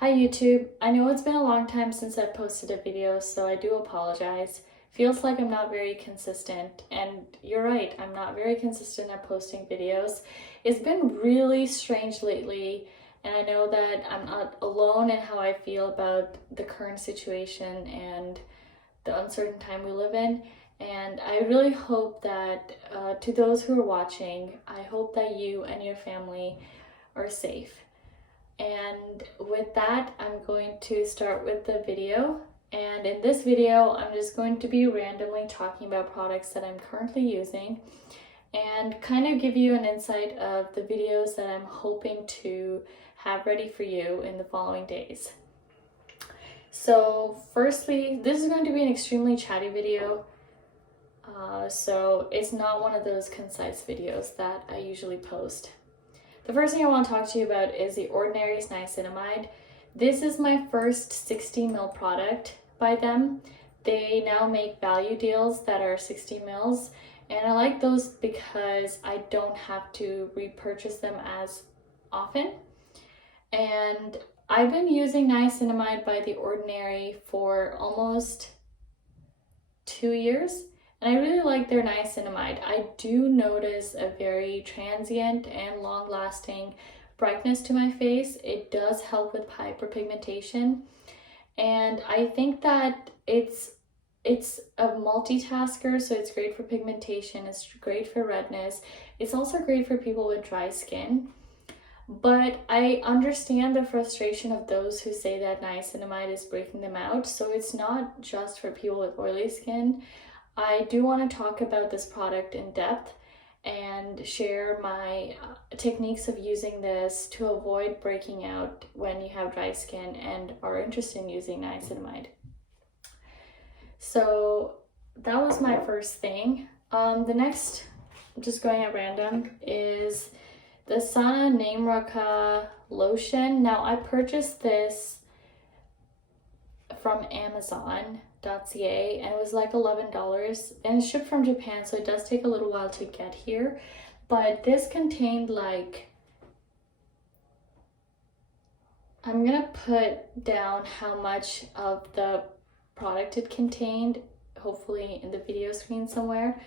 Hi YouTube, I know it's been a long time since I've posted a video, so I do apologize. Feels like I'm not very consistent, and you're right, I'm not very consistent at posting videos. It's been really strange lately, and I know that I'm not alone in how I feel about the current situation and the uncertain time we live in. And I really hope that to those who are watching, I hope that you and your family are safe. And with that, I'm going to start with the video. And in this video, I'm just going to be randomly talking about products that I'm currently using and kind of give you an insight of the videos that I'm hoping to have ready for you in the following days. So firstly, this is going to be an extremely chatty video. So it's not one of those concise videos that I usually post. The first thing I want to talk to you about is the Ordinary Niacinamide. This is my first 60 ml product by them. They now make value deals that are 60 mls, and I like those because I don't have to repurchase them as often. And I've been using Niacinamide by the Ordinary for almost 2 years. And I really like their niacinamide. I do notice a very transient and long-lasting brightness to my face. It does help with hyperpigmentation. And I think that it's a multitasker, so it's great for pigmentation, it's great for redness. It's also great for people with dry skin. But I understand the frustration of those who say that niacinamide is breaking them out. So it's not just for people with oily skin. I do want to talk about this product in depth and share my techniques of using this to avoid breaking out when you have dry skin and are interested in using niacinamide. So that was my first thing. The next, just going at random, is the Nameraka lotion. Now I purchased this from Amazon.ca and it was like $11 and it's shipped from Japan, so it does take a little while to get here. But this contained like, I'm gonna put down how much of the product it contained, hopefully in the video screen somewhere,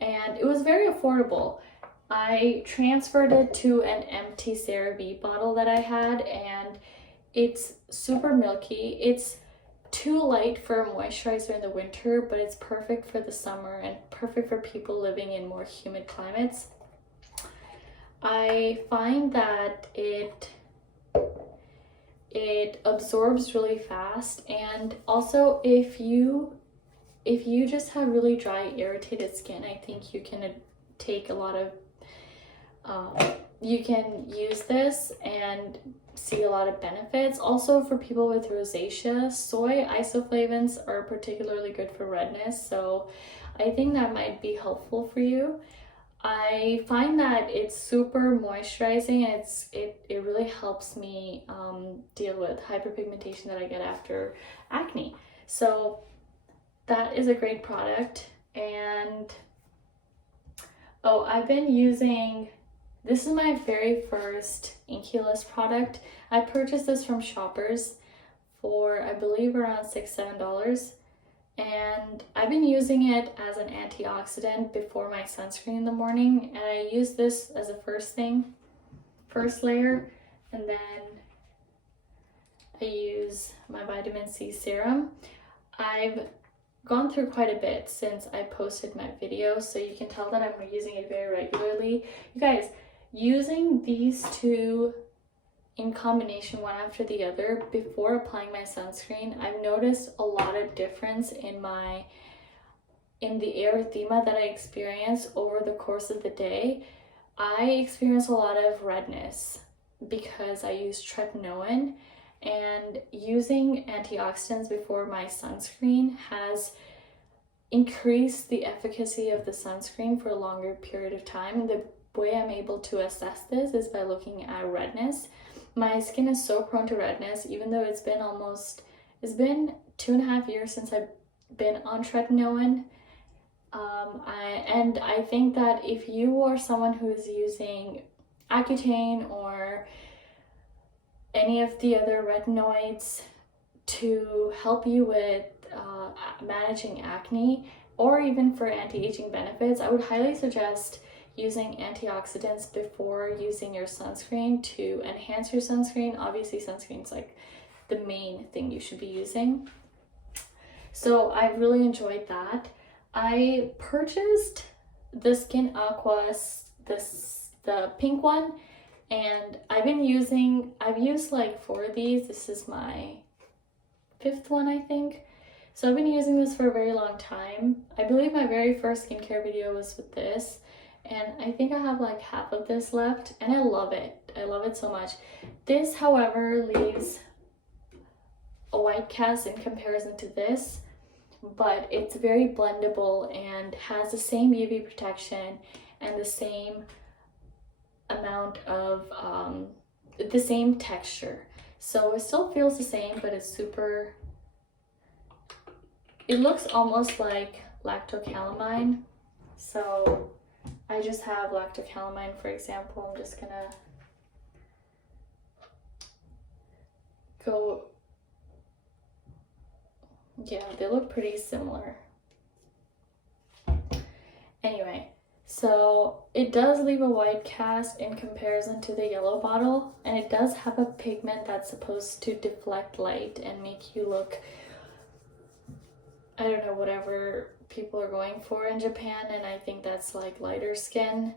and it was very affordable. I transferred it to an empty Cerave bottle that I had, and it's super milky. It's too light for a moisturizer in the winter, but it's perfect for the summer and perfect for people living in more humid climates. I find that it absorbs really fast, and also if you just have really dry, irritated skin, I think you can take a lot of you can use this and see a lot of benefits. Also for people with rosacea, soy isoflavones are particularly good for redness, so I think that might be helpful for you. I find that it's super moisturizing, and it really helps me deal with hyperpigmentation that I get after acne. So that is a great product. And oh, I've been using, this is my very first Inkey List product. I purchased this from Shoppers for, I believe, around $6-7. And I've been using it as an antioxidant before my sunscreen in the morning. And I use this as a first layer. And then I use my vitamin C serum. I've gone through quite a bit since I posted my video, so you can tell that I'm using it very regularly. You guys, using these two in combination, one after the other, before applying my sunscreen, I've noticed a lot of difference in the erythema that I experience over the course of the day. I experience a lot of redness because I use tretinoin, and using antioxidants before my sunscreen has increased the efficacy of the sunscreen for a longer period of time. The way I'm able to assess this is by looking at redness. My skin is so prone to redness, even though it's been 2.5 years since I've been on tretinoin. I think that if you are someone who is using Accutane or any of the other retinoids to help you with managing acne, or even for anti-aging benefits, I would highly suggest using antioxidants before using your sunscreen to enhance your sunscreen. Obviously, sunscreen's like the main thing you should be using. So I really enjoyed that. I purchased the Skin Aquas, the pink one, and I've used like 4 of these. This is my 5th one, I think. So I've been using this for a very long time. I believe my very first skincare video was with this, and I think I have like half of this left, and I love it. I love it so much. This, however, leaves a white cast in comparison to this, but it's very blendable and has the same UV protection and the same amount of the same texture. So it still feels the same, but it's super, it looks almost like lactocalamine. So I just have lactocalamine, for example. I'm just gonna go, yeah, they look pretty similar. Anyway, so it does leave a white cast in comparison to the yellow bottle, and it does have a pigment that's supposed to deflect light and make you look, I don't know, whatever people are going for in Japan, and I think that's like lighter skin.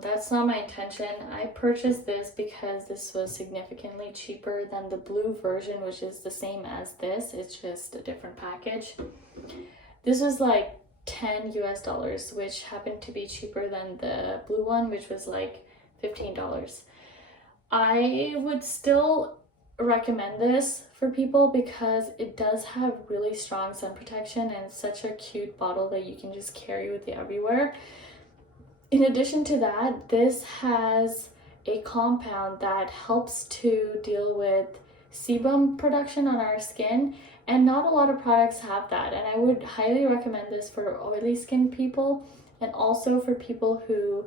That's not my intention. I purchased this because this was significantly cheaper than the blue version, which is the same as this. It's just a different package. This was like $10 US, which happened to be cheaper than the blue one, which was like $15. I would still recommend this for people because it does have really strong sun protection, and it's such a cute bottle that you can just carry with you everywhere. In addition to that, this has a compound that helps to deal with sebum production on our skin, and not a lot of products have that, and I would highly recommend this for oily skin people and also for people who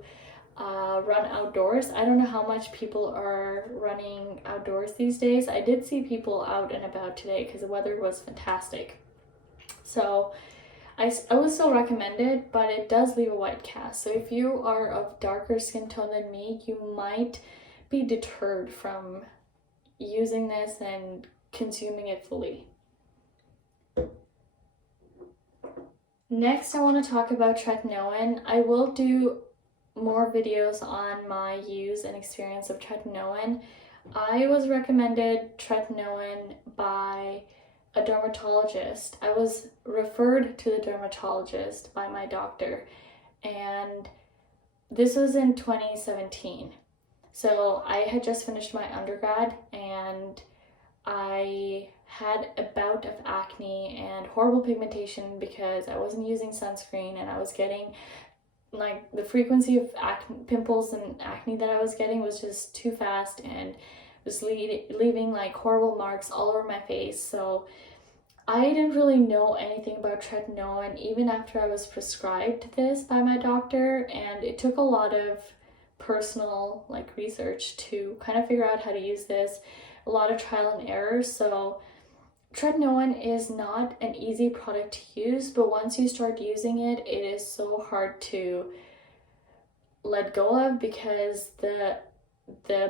run outdoors. I don't know how much people are running outdoors these days. I did see people out and about today because the weather was fantastic. So I would still recommend it, but it does leave a white cast. So if you are of darker skin tone than me, you might be deterred from using this and consuming it fully. Next, I want to talk about Tretinoin. I will do more videos on my use and experience of Tretinoin. I was recommended Tretinoin by a dermatologist. I was referred to the dermatologist by my doctor, and this was in 2017. So I had just finished my undergrad, and I had a bout of acne and horrible pigmentation because I wasn't using sunscreen, and I was getting like the frequency of pimples and acne that I was getting was just too fast, and was leaving like horrible marks all over my face. So I didn't really know anything about Tretinoin even after I was prescribed this by my doctor, and it took a lot of personal like research to kind of figure out how to use this, a lot of trial and error. So Tretinoin is not an easy product to use, but once you start using it, it is so hard to let go of because the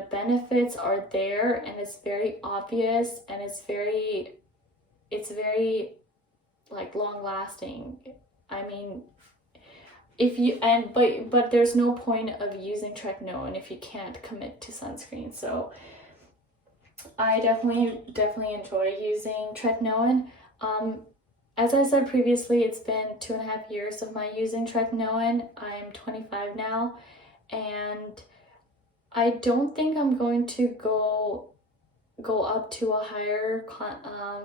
benefits are there, and it's very obvious, and it's very like long lasting. I mean, if you but there's no point of using Tretinoin if you can't commit to sunscreen. So I definitely enjoy using Tretinoin. As I said previously, it's been 2.5 years of my using Tretinoin. I'm 25 now, and I don't think I'm going to go up to a higher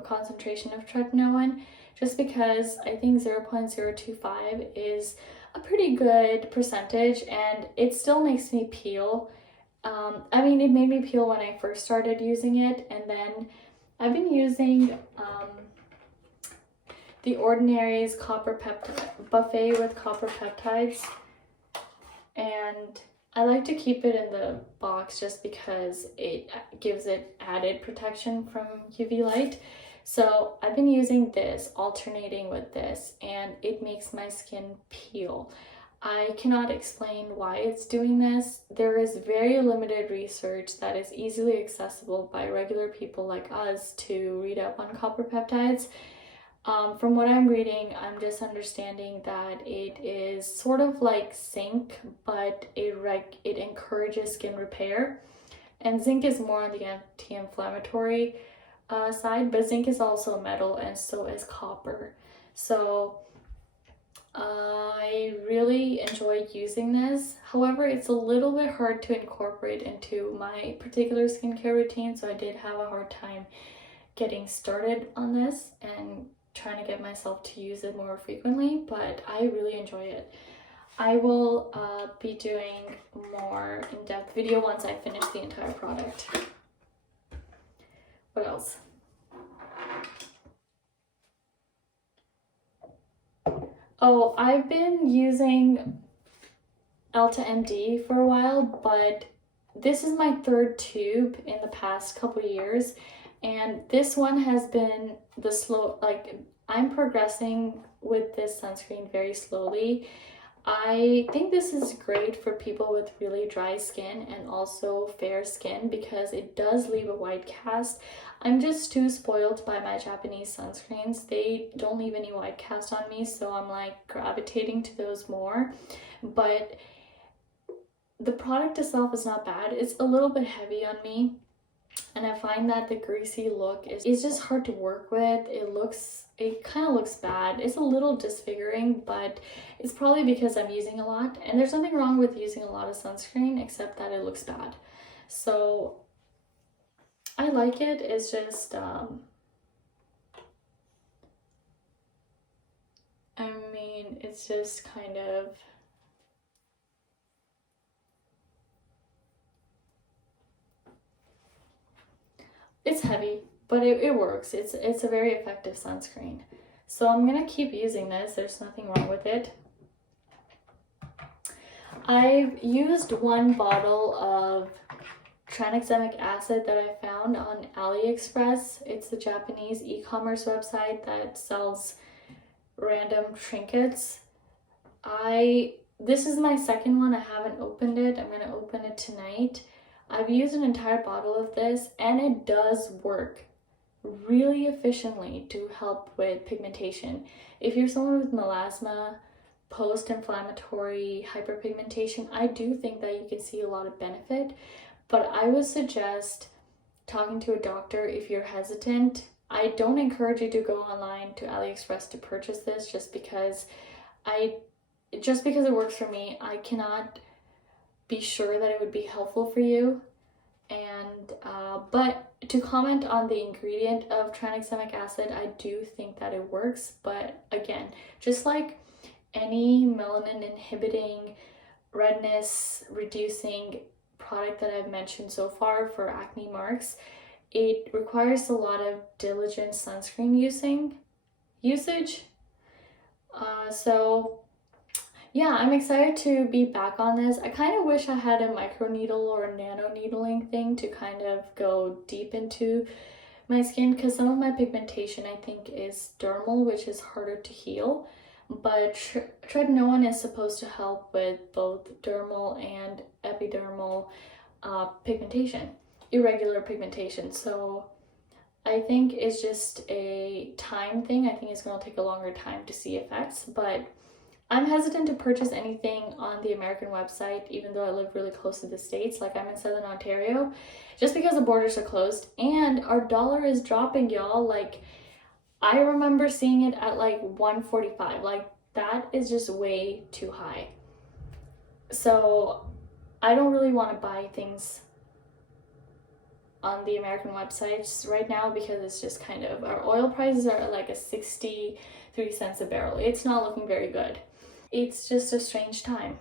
concentration of Tretinoin, just because I think 0.025 is a pretty good percentage, and it still makes me peel. I mean, it made me peel when I first started using it, and then I've been using the Ordinary's buffet with copper peptides, and I like to keep it in the box just because it gives it added protection from UV light. So I've been using this, alternating with this, and it makes my skin peel. I cannot explain why it's doing this. There is very limited research that is easily accessible by regular people like us to read up on copper peptides. From what I'm reading, I'm just understanding that it is sort of like zinc, but it encourages skin repair. And zinc is more on the anti-inflammatory side, but zinc is also a metal, and so is copper. So I really enjoy using this. However, it's a little bit hard to incorporate into my particular skincare routine, so I did have a hard time getting started on this and trying to get myself to use it more frequently, but I really enjoy it. I will be doing more in-depth video once I finish the entire product. What else? Oh, I've been using Elta MD for a while, but this is my third tube in the past couple years, and this one has been the slow, like, I'm progressing with this sunscreen very slowly. I think this is great for people with really dry skin and also fair skin because it does leave a white cast. I'm just too spoiled by my Japanese sunscreens. They don't leave any white cast on me, so I'm like gravitating to those more. But the product itself is not bad. It's a little bit heavy on me, and I find that the greasy look is just hard to work with. It kind of looks bad. It's a little disfiguring, but it's probably because I'm using a lot, and there's nothing wrong with using a lot of sunscreen except that it looks bad. So I like it. It's just I mean, it's just kind of, it's heavy, but it works. It's a very effective sunscreen. So I'm gonna keep using this. There's nothing wrong with it. I've used one bottle of Tranexamic acid that I found on AliExpress. It's a Japanese e-commerce website that sells random trinkets. This is my second one. I haven't opened it. I'm gonna open it tonight. I've used an entire bottle of this, and it does work really efficiently to help with pigmentation. If you're someone with melasma, post-inflammatory hyperpigmentation, I do think that you can see a lot of benefit, but I would suggest talking to a doctor if you're hesitant. I don't encourage you to go online to AliExpress to purchase this just because it works for me. I cannot be sure that it would be helpful for you. And but to comment on the ingredient of tranexamic acid, I do think that it works. But again, just like any melanin inhibiting, redness reducing product that I've mentioned so far for acne marks, it requires a lot of diligent sunscreen usage. So yeah, I'm excited to be back on this. I kind of wish I had a micro needle or a nano needling thing to kind of go deep into my skin, because some of my pigmentation I think is dermal, which is harder to heal. But tretinoin is supposed to help with both dermal and epidermal pigmentation, irregular pigmentation. So I think it's just a time thing. I think it's going to take a longer time to see effects, but I'm hesitant to purchase anything on the American website, even though I live really close to the States, like I'm in Southern Ontario, just because the borders are closed and our dollar is dropping, y'all. Like, I remember seeing it at like 145. Like, that is just way too high. So I don't really want to buy things on the American websites right now because it's just kind of, our oil prices are like a 63 cents a barrel. It's not looking very good. It's just a strange time.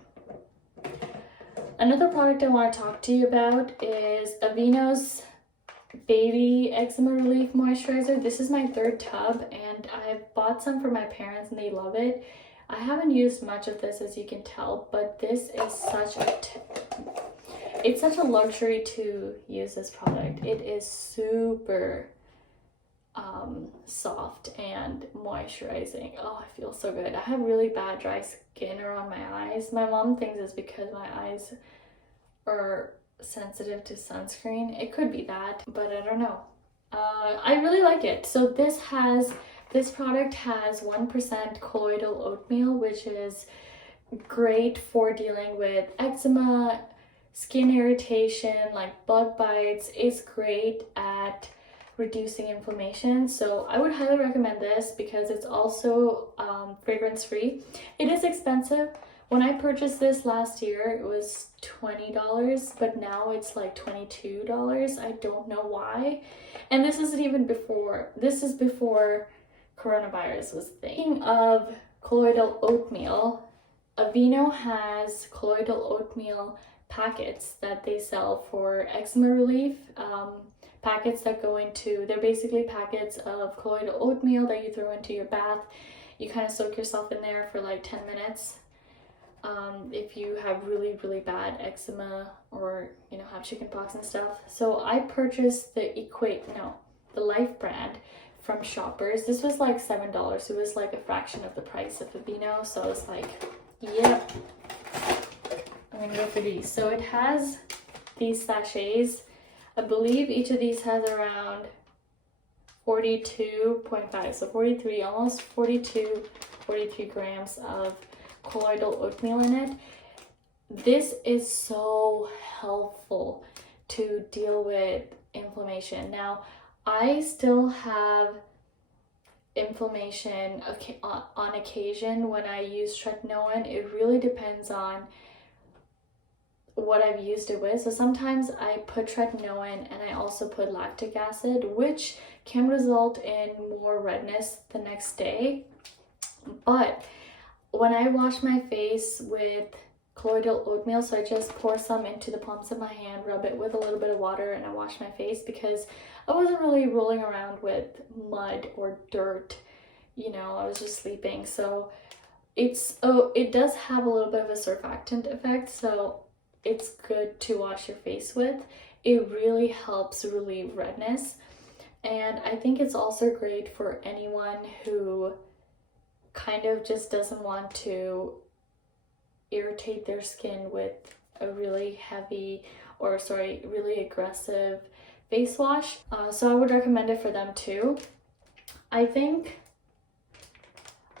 Another product I want to talk to you about is Aveeno's Baby Eczema Relief Moisturizer. This is my third tub, and I've bought some for my parents and they love it. I haven't used much of this, as you can tell, but this is such a it's such a luxury to use this product. It is super soft and moisturizing. Oh, I feel so good. I have really bad dry skin around my eyes. My mom thinks it's because my eyes are sensitive to sunscreen. It could be that, but I don't know. I really like it. So this product has 1% colloidal oatmeal, which is great for dealing with eczema, skin irritation, like bug bites. It's great at reducing inflammation. So I would highly recommend this because it's also fragrance free. It is expensive. When I purchased this last year, it was $20, but now it's like $22. I don't know why. And this isn't even before, this is before coronavirus was a thing. Speaking of colloidal oatmeal, Aveeno has colloidal oatmeal packets that they sell for eczema relief. Packets that go into, they're basically packets of colloidal oatmeal that you throw into your bath. You kind of soak yourself in there for like 10 minutes. If you have really, really bad eczema or, you know, have chickenpox and stuff. So I purchased the Life brand from Shoppers. This was like $7. It was like a fraction of the price of Aveeno. So I was like, yep, I'm gonna go for these. So it has these sachets. I believe each of these has around 42.5, so 43, almost 43 grams of colloidal oatmeal in it. This is so helpful to deal with inflammation. Now, I still have inflammation on occasion when I use Tretinoin. It really depends on what I've used it with. So sometimes I put Tretinoin and I also put lactic acid, which can result in more redness the next day. But when I wash my face with colloidal oatmeal, so I just pour some into the palms of my hand, rub it with a little bit of water, and I wash my face because I wasn't really rolling around with mud or dirt, you know, I was just sleeping. So it does have a little bit of a surfactant effect, so it's good to wash your face with. It really helps relieve redness. And I think it's also great for anyone who kind of just doesn't want to irritate their skin with a really really aggressive face wash. So I would recommend it for them too. I think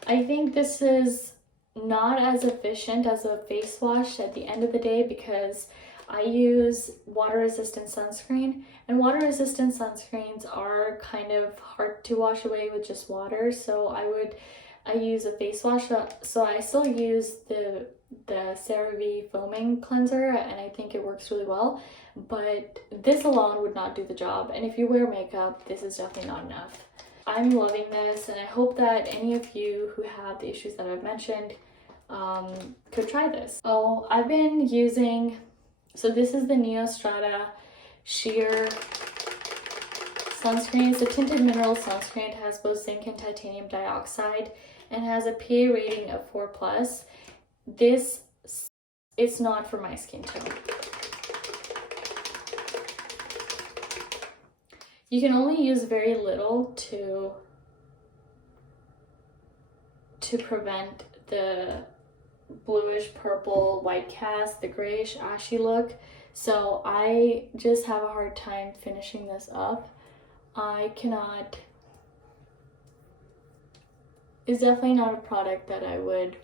this is not as efficient as a face wash at the end of the day because I use water-resistant sunscreen, and water-resistant sunscreens are kind of hard to wash away with just water. So I use a face wash. So I still use the Cerave foaming cleanser, and I think it works really well. But this alone would not do the job. And if you wear makeup, this is definitely not enough. I'm loving this, and I hope that any of you who have the issues that I've mentioned could try this. Oh, I've been using, so this is the Neostrata Sheer Sunscreen. It's a tinted mineral sunscreen. It has both zinc and titanium dioxide and has a PA rating of 4+. This, it's not for my skin tone. You can only use very little to prevent the bluish purple white cast, the grayish ashy look. So I just have a hard time finishing this up. It's definitely not a product that I would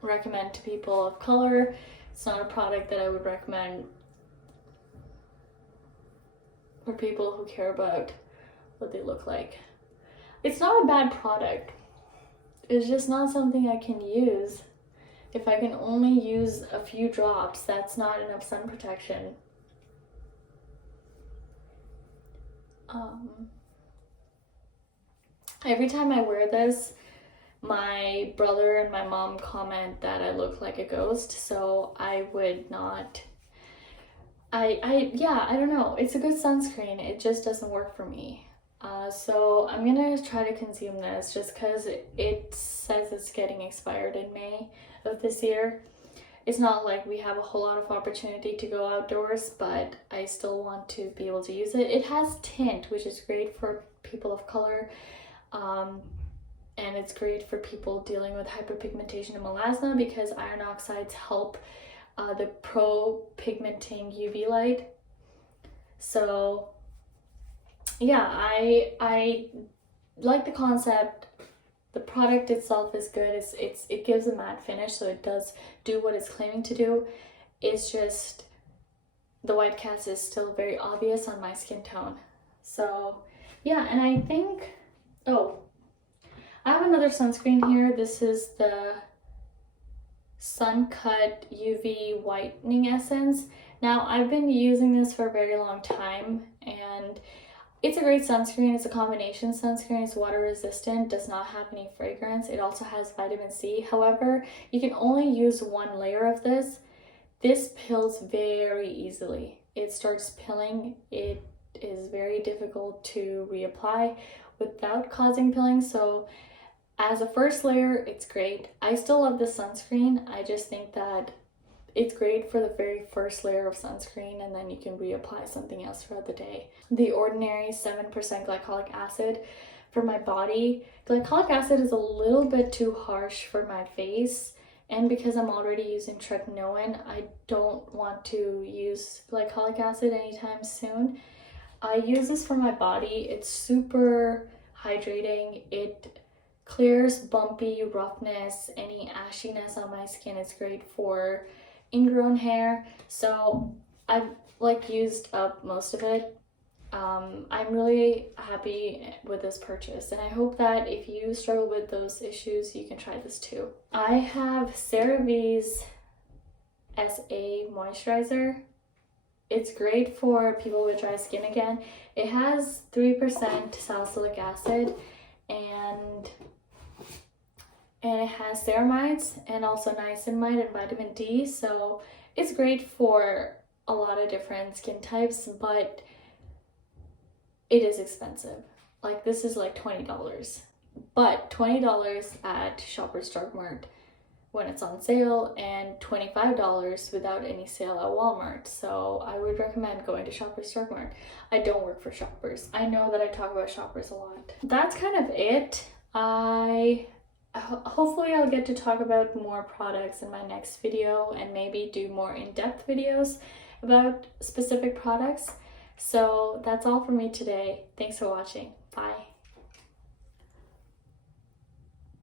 recommend to people of color. It's not a product that I would recommend for people who care about what they look like. It's not a bad product. It's just not something I can use. If I can only use a few drops, that's not enough sun protection. Every time I wear this, my brother and my mom comment that I look like a ghost, so I would not. I don't know. It's a good sunscreen. It just doesn't work for me. So I'm gonna try to consume this just because it says it's getting expired in May of this year. It's not like we have a whole lot of opportunity to go outdoors, but I still want to be able to use it. It has tint, which is great for people of color, and it's great for people dealing with hyperpigmentation and melasma because iron oxides help the pro-pigmenting UV light. So yeah, I like the concept. The product itself is good. It gives a matte finish, so it does do what it's claiming to do. It's just the white cast is still very obvious on my skin tone. So yeah, and I think, oh, I have another sunscreen here. This is the Sun Cut UV Whitening Essence. Now, I've been using this for a very long time, and it's a great sunscreen. It's a combination sunscreen. It's water resistant, does not have any fragrance. It also has vitamin C. However, you can only use one layer of this. This pills very easily. It starts pilling. It is very difficult to reapply without causing pilling. So as a first layer, it's great. I still love the sunscreen. I just think that it's great for the very first layer of sunscreen, and then you can reapply something else throughout the day. The Ordinary 7% Glycolic Acid for my body. Glycolic acid is a little bit too harsh for my face, and because I'm already using Tretinoin, I don't want to use glycolic acid anytime soon. I use this for my body. It's super hydrating. It clears bumpy roughness, any ashiness on my skin. It's great for ingrown hair. So I've used up most of it. I'm really happy with this purchase, and I hope that if you struggle with those issues, you can try this too. I have Cerave SA Moisturizer. It's great for people with dry skin again. It has 3% salicylic acid, and it has ceramides and also niacinamide and vitamin D, so it's great for a lot of different skin types, but it is expensive. Like, this is like $20, but $20 at Shoppers Drug Mart when it's on sale, and $25 without any sale at Walmart. So I would recommend going to Shoppers Drug Mart. I don't work for Shoppers. I know that I talk about Shoppers a lot. That's kind of it. Hopefully I'll get to talk about more products in my next video, and maybe do more in-depth videos about specific products. So that's all for me today. Thanks for watching. Bye.